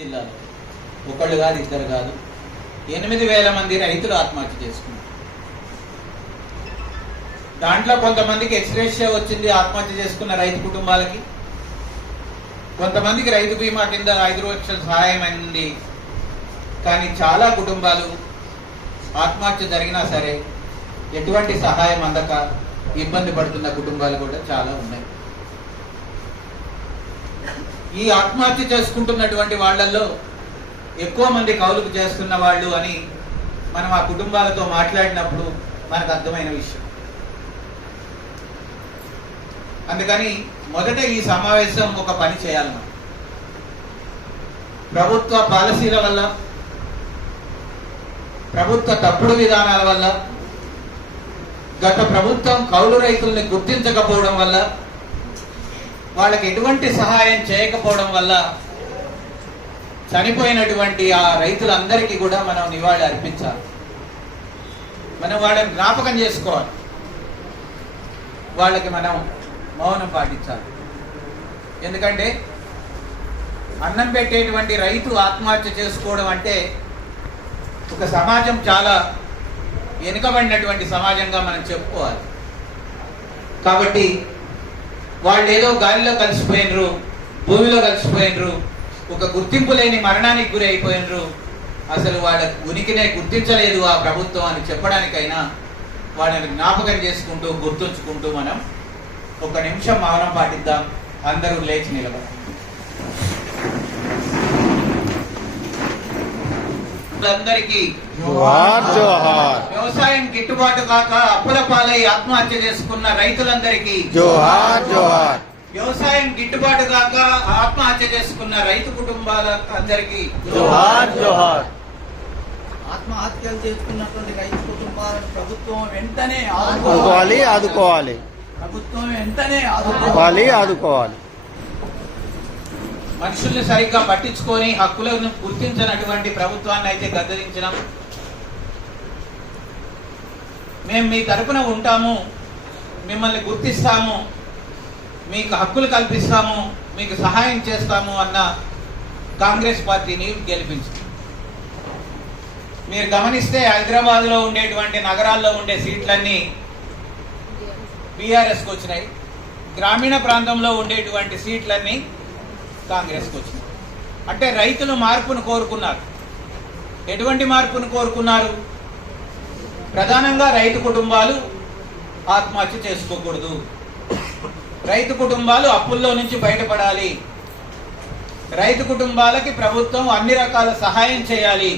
జిల్లాలో. ఒకళ్ళు కాదు ఇద్దరు కాదు. ఎనిమిది వేల మంది రైతులు ఆత్మహత్య చేసుకున్నారు. దాంట్లో కొంతమందికి ఎక్స్రేషియా వచ్చింది ఆత్మహత్య చేసుకున్న రైతు కుటుంబాలకి. కొంతమందికి రైతు బీమా కింద ఐదు లక్షల సహాయం అయింది. కానీ చాలా కుటుంబాలు ఆత్మహత్య జరిగినా సరే ఎటువంటి సహాయం అందక ఇబ్బంది పడుతున్న కుటుంబాలు కూడా చాలా ఉన్నాయి. ఈ ఆత్మహత్య చేసుకుంటున్నటువంటి వాళ్ళల్లో ఎక్కువ మంది కౌలుకు చేస్తున్న వాళ్ళు అని మనం ఆ కుటుంబాలతో మాట్లాడినప్పుడు మనకు అర్థమైన విషయం. అందుకని మొదట ఈ సమావేశం ఒక పని చేయాలి మనం. ప్రభుత్వ పాలసీల వల్ల ప్రభుత్వ తప్పుడు విధానాల వల్ల గత ప్రభుత్వం కౌలు రైతుల్ని గుర్తించకపోవడం వల్ల వాళ్ళకి ఎటువంటి సహాయం చేయకపోవడం వల్ల చనిపోయినటువంటి ఆ రైతులందరికీ కూడా మనం నివాళి అర్పించాలి. మనం వాళ్ళని జ్ఞాపకం చేసుకోవాలి. వాళ్ళకి మనం మౌనం పాటించాలి. ఎందుకంటే అన్నం పెట్టేటువంటి రైతు ఆత్మహత్య చేసుకోవడం అంటే ఒక సమాజం చాలా వెనుకబడినటువంటి సమాజంగా మనం చెప్పుకోవాలి. కాబట్టి వాళ్ళు ఏదో గాలిలో కలిసిపోయినరు భూమిలో కలిసిపోయినరు ఒక గుర్తింపు లేని మరణానికి గురి అయిపోయినరు. అసలు వాళ్ళ ఉనికినే గుర్తించలేదు ఆ ప్రభుత్వం అని చెప్పడానికైనా వాళ్ళని జ్ఞాపకం చేసుకుంటూ గుర్తుంచుకుంటూ మనం ఒక నిమిషం మౌనం పాటిద్దాం. అందరూ లేచి నిలబడాలి. అందరికీ జోహార్ జోహార్. వ్యవసాయం గిట్టుబాటు కాక అప్పుల పాలై ఆత్మహత్య చేసుకున్న రైతులందరికీ జోహార్ జోహార్. వ్యవసాయం గిట్టుబాటు కాక ఆత్మహత్య చేసుకున్న రైతు కుటుంబాల అందరికీ జోహార్ జోహార్. ఆత్మహత్యలు చేసుకున్నటువంటి రైతు కుటుంబాలను ప్రభుత్వం వెంటనే ఆదుకోవాలి. ఆదుకోవాలి ప్రభుత్వం వెంటనే ఆదుకోవాలి ఆదుకోవాలి. మనుషుల్ని సరిగ్గా పట్టించుకొని హక్కులను గుర్తించినటువంటి ప్రభుత్వాన్ని అయితే గద్దరించినాం మేము మీ తరపున ఉంటాము మిమ్మల్ని గుర్తిస్తాము మీకు హక్కులు కల్పిస్తాము మీకు సహాయం చేస్తాము అన్న కాంగ్రెస్ పార్టీని గెలిపించింది. మీరు గమనిస్తే హైదరాబాద్లో ఉండేటువంటి నగరాల్లో ఉండే సీట్లన్నీ బీఆర్ఎస్కి వచ్చినాయి. గ్రామీణ ప్రాంతంలో ఉండేటువంటి సీట్లన్నీ కాంగ్రెస్కి వచ్చింది అంటే రైతులు మార్పును కోరుకున్నారు. ఎటువంటి మార్పును కోరుకున్నారు? ప్రధానంగా రైతు కుటుంబాలు ఆత్మహత్య చేసుకోకూడదు. రైతు కుటుంబాలు అప్పుల్లో నుంచి బయటపడాలి. రైతు కుటుంబాలకి ప్రభుత్వం అన్ని రకాల సహాయం చేయాలి.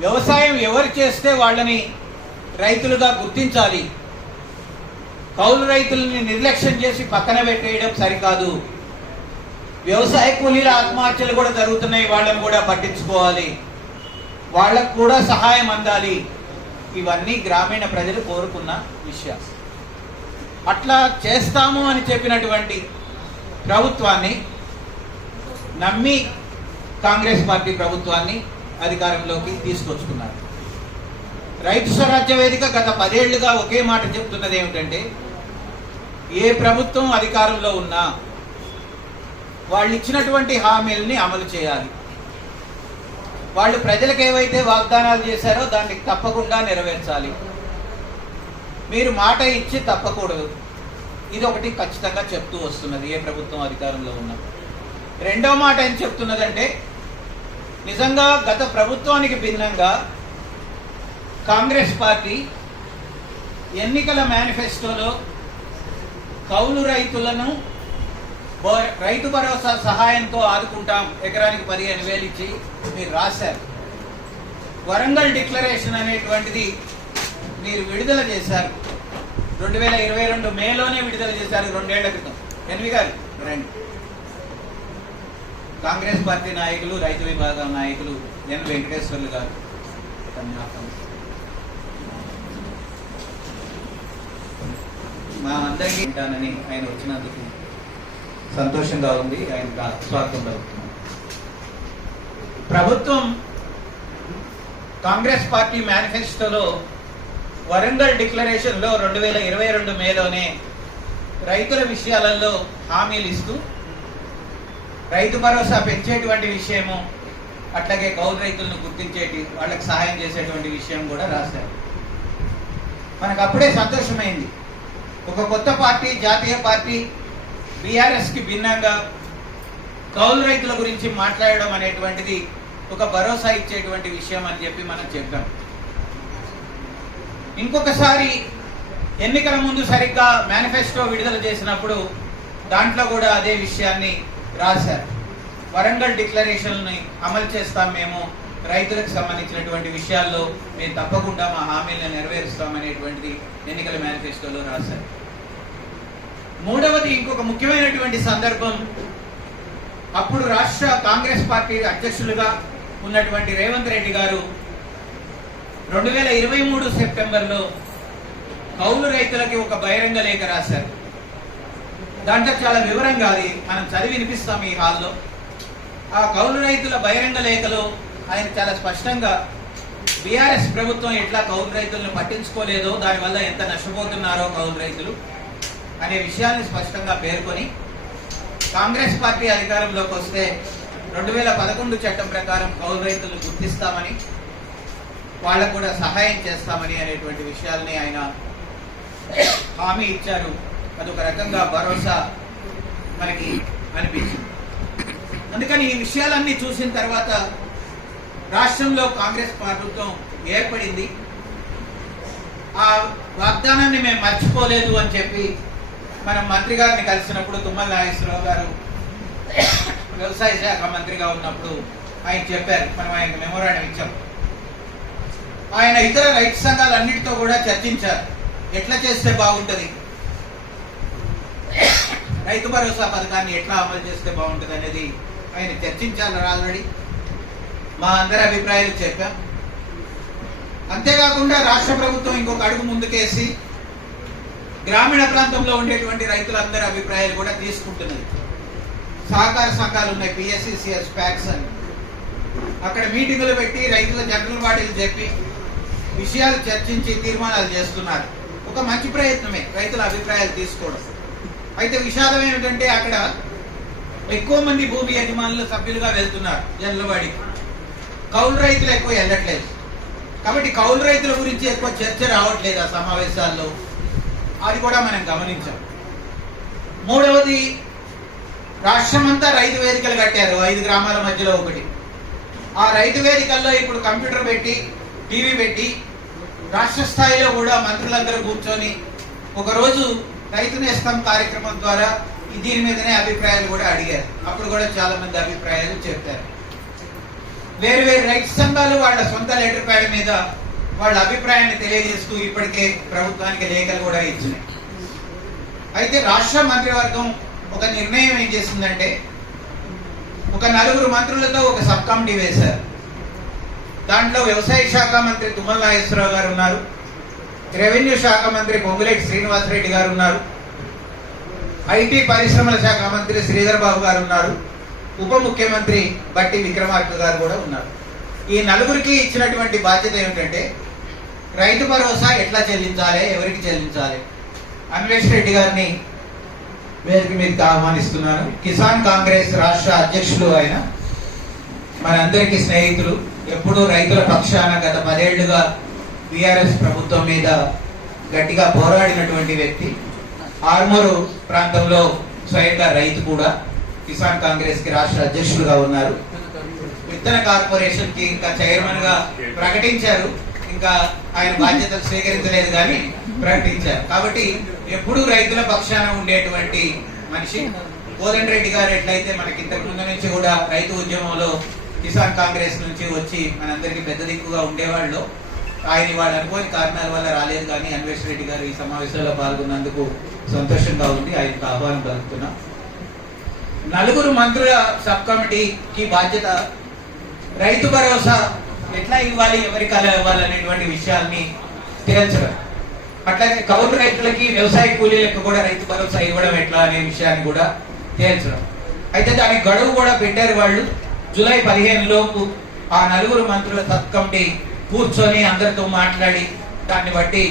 వ్యవసాయం ఎవరు చేస్తే వాళ్ళని రైతులుగా గుర్తించాలి. కౌలు రైతుల్ని నిర్లక్ష్యం చేసి పక్కన పెట్టేయడం సరికాదు. వ్యవసాయ కూలీల ఆత్మహత్యలు కూడా జరుగుతున్నాయి. వాళ్ళని కూడా పట్టించుకోవాలి. వాళ్ళకు కూడా సహాయం అందాలి. ఇవన్నీ గ్రామీణ ప్రజలు కోరుకున్న విషయాలు. అట్లా చేస్తాము అని చెప్పినటువంటి ప్రభుత్వాన్ని నమ్మి కాంగ్రెస్ పార్టీ ప్రభుత్వాన్ని అధికారంలోకి తీసుకొచ్చుకున్నారు. రైతు స్వరాజ్య వేదిక గత పదేళ్ళుగా ఒకే మాట చెప్తున్నది ఏమిటంటే ఏ ప్రభుత్వం అధికారంలో ఉన్నా వాళ్ళు ఇచ్చినటువంటి హామీలని అమలు చేయాలి. వాళ్ళు ప్రజలకు ఏవైతే వాగ్దానాలు చేశారో దాన్ని తప్పకుండా నెరవేర్చాలి. మీరు మాట ఇచ్చి తప్పకూడదు. ఇది ఒకటి ఖచ్చితంగా చెప్తూ వస్తున్నది ఏ ప్రభుత్వం అధికారంలో ఉన్నా. రెండో మాట ఏం చెప్తున్నదంటే నిజంగా గత ప్రభుత్వానికి భిన్నంగా కాంగ్రెస్ పార్టీ ఎన్నికల మేనిఫెస్టోలో కౌలు రైతులను రైతు భరోసా సహాయంతో ఆదుకుంటాం. ఎకరానికి పదిహేను వేలు ఇచ్చి మీరు రాశారు. వరంగల్ డిక్లరేషన్ అనేటువంటిది మీరు విడుదల చేశారు. రెండు వేల ఇరవై రెండు మేలోనే విడుదల చేశారు రెండేళ్ళ క్రితం. ఎన్వి గారు రండి. కాంగ్రెస్ పార్టీ నాయకులు రైతు విభాగం నాయకులు ఎన్ వెంకటేశ్వర్లు గారు. మా అందరికీ ఉంటానని ఆయన వచ్చినందుకు సంతోషంగా ఉంది. ఆయన స్వాగతం జరుగుతుంది ప్రభుత్వం కాంగ్రెస్ పార్టీ మేనిఫెస్టోలో వరంగల్ డిక్లరేషన్లో రెండు వేల ఇరవై రెండు మేలోనే రైతుల విషయాలలో హామీలు ఇస్తూ రైతు భరోసా పెంచేటువంటి విషయము అట్లాగే కౌలు రైతులను గుర్తించేటి వాళ్ళకి సహాయం చేసేటువంటి విషయం కూడా రాశారు. మనకు అప్పుడే సంతోషమైంది. ఒక కొత్త పార్టీ జాతీయ పార్టీ బీఆర్ఎస్కి భిన్నంగా కౌలు రైతుల గురించి మాట్లాడడం అనేటువంటిది ఒక భరోసా ఇచ్చేటువంటి విషయం అని చెప్పి మనం చెప్పాం ఇంకొకసారి ఎన్నికల ముందు సరిగ్గా మేనిఫెస్టో విడుదల చేసినప్పుడు దాంట్లో కూడా అదే విషయాన్ని రాశారు. వరంగల్ డిక్లరేషన్ని అమలు చేస్తాం మేము రైతులకు సంబంధించినటువంటి విషయాల్లో మేము తప్పకుండా మా హామీలను నెరవేరుస్తామనేటువంటిది ఎన్నికల మేనిఫెస్టోలో రాశారు. మూడవది ఇంకొక ముఖ్యమైనటువంటి సందర్భం. అప్పుడు రాష్ట్ర కాంగ్రెస్ పార్టీ అధ్యక్షులుగా ఉన్నటువంటి రేవంత్ రెడ్డి గారు రెండు వేల ఇరవై మూడు సెప్టెంబర్లో కౌలు రైతులకి ఒక బహిరంగ లేఖ రాశారు. దాంట్లో చాలా వివరంగా అది మనం చదివి వినిపిస్తాం ఈ హాల్లో. ఆ కౌలు రైతుల బహిరంగ లేఖలో ఆయన చాలా స్పష్టంగా బీఆర్ఎస్ ప్రభుత్వం ఎట్లా కౌలు రైతులను పట్టించుకోలేదో దానివల్ల ఎంత నష్టపోతున్నారో కౌలు రైతులు. అనే విషయాన్ని స్పష్టంగా పేర్కొని కాంగ్రెస్ పార్టీ అధికారంలోకి వస్తే రెండు వేల పదకొండు చట్టం ప్రకారం కౌలు రైతులను గుర్తిస్తామని వాళ్ళకు కూడా సహాయం చేస్తామని అనేటువంటి విషయాల్ని ఆయన హామీ ఇచ్చారు. అదొక రకంగా భరోసా మనకి అనిపించింది. అందుకని ఈ విషయాలన్నీ చూసిన తర్వాత రాష్ట్రంలో కాంగ్రెస్ ప్రభుత్వం ఏర్పడింది. ఆ వాగ్దానాన్ని మేము మర్చిపోలేదు అని చెప్పి మనం మంత్రి గారిని కలిసినప్పుడు తుమ్మల నాగేశ్వరరావు గారు వ్యవసాయ శాఖ మంత్రిగా ఉన్నప్పుడు ఆయన చెప్పారు. మనం ఆయన మెమోరాండం ఇచ్చాం. ఆయన ఇతర రైతు సంఘాలన్నిటితో కూడా చర్చించారు. ఎట్లా చేస్తే బాగుంటుంది? రైతు భరోసా పథకాన్ని ఎట్లా అమలు చేస్తే బాగుంటుంది అనేది ఆయన చర్చించారు ఆల్రెడీ. మా అందరి అభిప్రాయాలు చెప్పాం. అంతేకాకుండా రాష్ట్ర ప్రభుత్వం ఇంకొక అడుగు ముందుకేసి గ్రామీణ ప్రాంతంలో ఉండేటువంటి రైతులందరి అభిప్రాయాలు కూడా తీసుకుంటున్నది. సహకార సంఘాలు ఉన్నాయి పిఎస్సిసిఎస్ ప్యాక్స్ అని. అక్కడ మీటింగులు పెట్టి రైతుల జనరల్ బాడీలు చెప్పి విషయాలు చర్చించి తీర్మానాలు చేస్తున్నారు. ఒక మంచి ప్రయత్నమే రైతుల అభిప్రాయాలు తీసుకోవడం. అయితే విషాదం ఏమిటంటే అక్కడ ఎక్కువ మంది భూమి యజమానులు సభ్యులుగా వెళ్తున్నారు జనలవాడికి కౌలు రైతులు ఎక్కువ వెళ్ళట్లేదు. కాబట్టి కౌలు రైతుల గురించి ఎక్కువ చర్చ రావట్లేదు ఆ సమావేశాల్లో. అది కూడా మనం గమనించాం. మూడవది రాష్ట్రమంతా రైతు వేదికలు కట్టారు ఐదు గ్రామాల మధ్యలో ఒకటి. ఆ రైతు వేదికల్లో ఇప్పుడు కంప్యూటర్ పెట్టి టీవీ పెట్టి రాష్ట్ర స్థాయిలో కూడా మంత్రులందరూ కూర్చొని ఒకరోజు రైతు నేస్తం కార్యక్రమం ద్వారా దీని మీదనే అభిప్రాయాలు కూడా అడిగారు. అప్పుడు కూడా చాలా మంది అభిప్రాయాలు చెప్పారు. వేరు వేరు రైతు సంఘాలు వాళ్ళ సొంత లెటర్ ప్యాడ్ మీద వాళ్ళ అభిప్రాయాన్ని తెలియజేస్తూ ఇప్పటికే ప్రభుత్వానికి లేఖలు కూడా ఇచ్చినాయి. అయితే రాష్ట్ర మంత్రివర్గం ఒక నిర్ణయం ఏం చేసిందంటే ఒక నలుగురు మంత్రులతో ఒక సబ్ కమిటీ వేశారు. దాంట్లో వ్యవసాయ శాఖ మంత్రి తుమ్మల నాగేశ్వరరావు గారు ఉన్నారు. రెవెన్యూ శాఖ మంత్రి పొంగులేటి శ్రీనివాసరెడ్డి గారు ఉన్నారు. ఐటీ పరిశ్రమల శాఖ మంత్రి శ్రీధర్ బాబు గారు ఉన్నారు. ఉప ముఖ్యమంత్రి బట్టి విక్రమార్క గారు కూడా ఉన్నారు. ఈ నలుగురికి ఇచ్చినటువంటి బాధ్యత ఏమిటంటే రైతు భరోసా ఎట్లా చెల్లించాలి? ఎవరికి చెల్లించాలి? అన్వేష్ రెడ్డి గారిని వేదిక మీకు ఆహ్వానిస్తున్నాను. కిసాన్ కాంగ్రెస్ రాష్ట్ర అధ్యక్షులు ఆయన మనందరికీ స్నేహితులు ఎప్పుడూ రైతుల పక్షాన గత పదేళ్ళుగా బీఆర్ఎస్ ప్రభుత్వం మీద గట్టిగా పోరాడినటువంటి వ్యక్తి ఆర్మూరు ప్రాంతంలో స్వయంగా రైతు కూడా కిసాన్ కాంగ్రెస్కి రాష్ట్ర అధ్యక్షులుగా ఉన్నారు. విత్తన కార్పొరేషన్కి ఇంకా చైర్మన్గా ప్రకటించారు. ఇంకా ఆయన బాధ్యతలు స్వీకరించలేదు కానీ ప్రకటించారు. కాబట్టి ఎప్పుడూ రైతుల పక్షాన ఉండేటువంటి మనిషి కోదండ రెడ్డి గారు ఎట్లయితే మనకి ఇంతకు ముందు నుంచి కూడా రైతు ఉద్యమంలో కిసాన్ కాంగ్రెస్ నుంచి వచ్చి మనందరికి పెద్ద దిక్కుగా ఉండేవాళ్ళు. ఆయన వాళ్ళు అనుకోని కారణాల వల్ల రాలేదు కానీ అన్వేష్ రెడ్డి గారు ఈ సమావేశంలో పాల్గొన్నందుకు సంతోషంగా ఉంది. ఆయనకు ఆహ్వానం పలుకుతున్నాం. నలుగురు మంత్రుల సబ్ కమిటీకి బాధ్యత. రైతు భరోసా ఎట్లా ఇవ్వాలి ఎవరికి అలా ఇవ్వాలి అనేటువంటి విషయాల్ని తేల్చడం అట్లాగే కౌలు రైతులకి వ్యవసాయ కూలీలకు కూడా రైతు భరోసా ఇవ్వడం ఎట్లా అనే విషయాన్ని కూడా తేల్చడం అయితే దానికి గడువు కూడా పెట్టారు వాళ్ళు. జూలై పదిహేను లోపు ఆ నలుగురు మంత్రుల తత్కండి కూర్చొని అందరితో మాట్లాడి దాన్ని బట్టి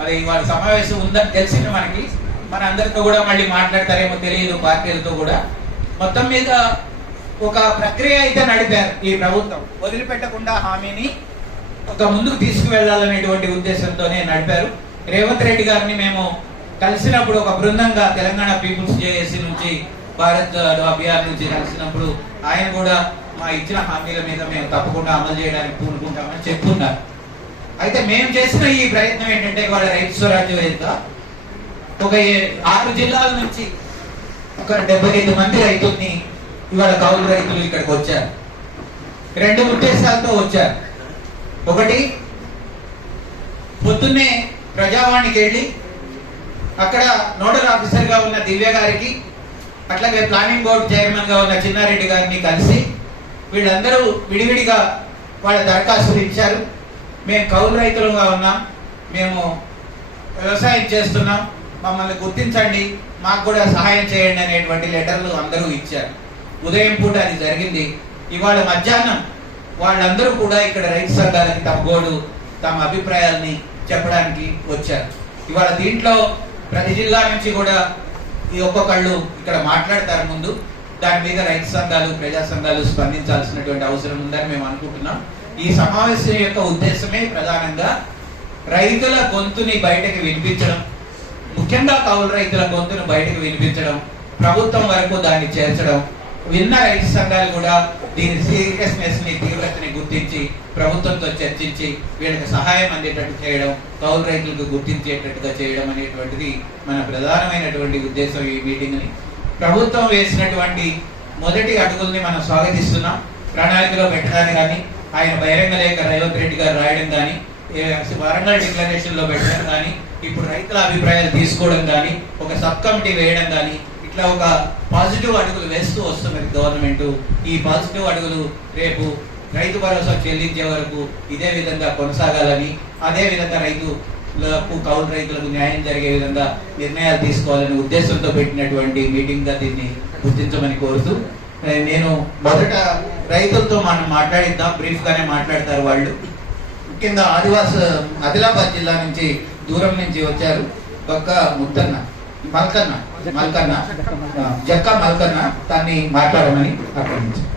అది వాళ్ళ సమావేశం ఉందని తెలిసింది మనకి. మన అందరితో కూడా మళ్ళీ మాట్లాడతారేమో తెలియదు పార్టీలతో కూడా. మొత్తం మీద ఒక ప్రక్రియ అయితే నడిపారు ఈ ప్రభుత్వం. వదిలిపెట్టకుండా హామీని ఒక ముందుకు తీసుకువెళ్ళాలనేటువంటి ఉద్దేశంతోనే నడిపారు. రేవంత్ రెడ్డి గారిని మేము కలిసినప్పుడు ఒక బృందంగా తెలంగాణ పీపుల్స్ జేఏసీ నుంచి భారత్ అభియాన్ నుంచి కలిసినప్పుడు ఆయన కూడా మా ఇచ్చిన హామీల మీద మేము తప్పకుండా అమలు చేయడానికి పూనుకుంటామని చెప్తున్నారు అయితే మేము చేసిన ఈ ప్రయత్నం ఏంటంటే వాళ్ళ రైతు స్వరాజ్యం వేదిక. ఒక ఏ- ఆరు జిల్లాల నుంచి ఒక డెబ్బై ఐదు మంది రైతుల్ని ఇవాళ కౌలు రైతులు ఇక్కడికి వచ్చారు. రెండు ఉద్దేశాలతో వచ్చారు. ఒకటి పొద్దున్నే ప్రజావాణికి వెళ్ళి అక్కడ నోడల్ ఆఫీసర్గా ఉన్న దివ్య గారికి అట్లాగే ప్లానింగ్ బోర్డు చైర్మన్గా ఉన్న చిన్నారెడ్డి గారిని కలిసి వీళ్ళందరూ విడివిడిగా వాళ్ళ దరఖాస్తులు ఇచ్చారు. మేము కౌలు రైతులుగా ఉన్నాం. మేము వ్యవసాయం చేస్తున్నాం. మమ్మల్ని గుర్తించండి. మాకు కూడా సహాయం చేయండి అనేటువంటి లెటర్లు అందరూ ఇచ్చారు. ఉదయం పూట అది జరిగింది. ఇవాళ మధ్యాహ్నం వాళ్ళందరూ కూడా ఇక్కడ రైతు సంఘాలకి తమ గోడు తమ అభిప్రాయాల్ని చెప్పడానికి వచ్చారు. ఇవాళ దీంట్లో ప్రతి జిల్లా నుంచి కూడా ఈ ఒక్కొక్కళ్ళు ఇక్కడ మాట్లాడతారు ముందు. దాని మీద రైతు సంఘాలు ప్రజా సంఘాలు స్పందించాల్సినటువంటి అవసరం ఉందని మేము అనుకుంటున్నాం. ఈ సమావేశం యొక్క ఉద్దేశమే ప్రధానంగా రైతుల గొంతుని బయటకు వినిపించడం. ముఖ్యంగా కౌలు రైతుల గొంతును బయటకు వినిపించడం. ప్రభుత్వం వరకు దాన్ని చేర్చడం. విన్న రైతు సంఘాలు కూడా దీని సీరియస్నెస్ని తీవ్రతని గుర్తించి ప్రభుత్వంతో చర్చించి వీళ్ళకి సహాయం అందేటట్టు చేయడం కౌలు రైతులకు గుర్తించేటట్టుగా చేయడం అనేటువంటిది మన ప్రధానమైనటువంటి ఉద్దేశం ఈ మీటింగ్ని ప్రభుత్వం వేసినటువంటి మొదటి అడుగుల్ని మనం స్వాగతిస్తున్నాం. ప్రణాళికలో పెట్టడానికి కానీ ఆయన బహిరంగ లేఖ రేవంత్ రెడ్డి గారు రాయడం కానీ వరంగల్ డిక్లరేషన్లో పెట్టడం కానీ ఇప్పుడు రైతుల అభిప్రాయాలు తీసుకోవడం కానీ ఒక సబ్ కమిటీ వేయడం కానీ ఇట్లా ఒక పాజిటివ్ అడుగులు వేస్తూ వస్తున్నది గవర్నమెంట్ ఈ పాజిటివ్ అడుగులు రేపు రైతు భరోసా చెల్లించే వరకు ఇదే విధంగా కొనసాగాలని అదే విధంగా రైతులకు కౌలు రైతులకు న్యాయం జరిగే విధంగా నిర్ణయాలు తీసుకోవాలనే ఉద్దేశంతో పెట్టినటువంటి మీటింగ్గా దీన్ని గుర్తించమని కోరుతూ నేను మొదట రైతులతో మనం మాట్లాడిద్దాం బ్రీఫ్గానే మాట్లాడతారు వాళ్ళు. ముఖ్యంగా ఆదివాస ఆదిలాబాద్ జిల్లా నుంచి దూరం నుంచి వచ్చారు. పక్క ముద్దన్న మల్కన్న మల్కన్న. జక్క మల్కన్న దాన్ని మాట్లాడమని ఆక్రమించారు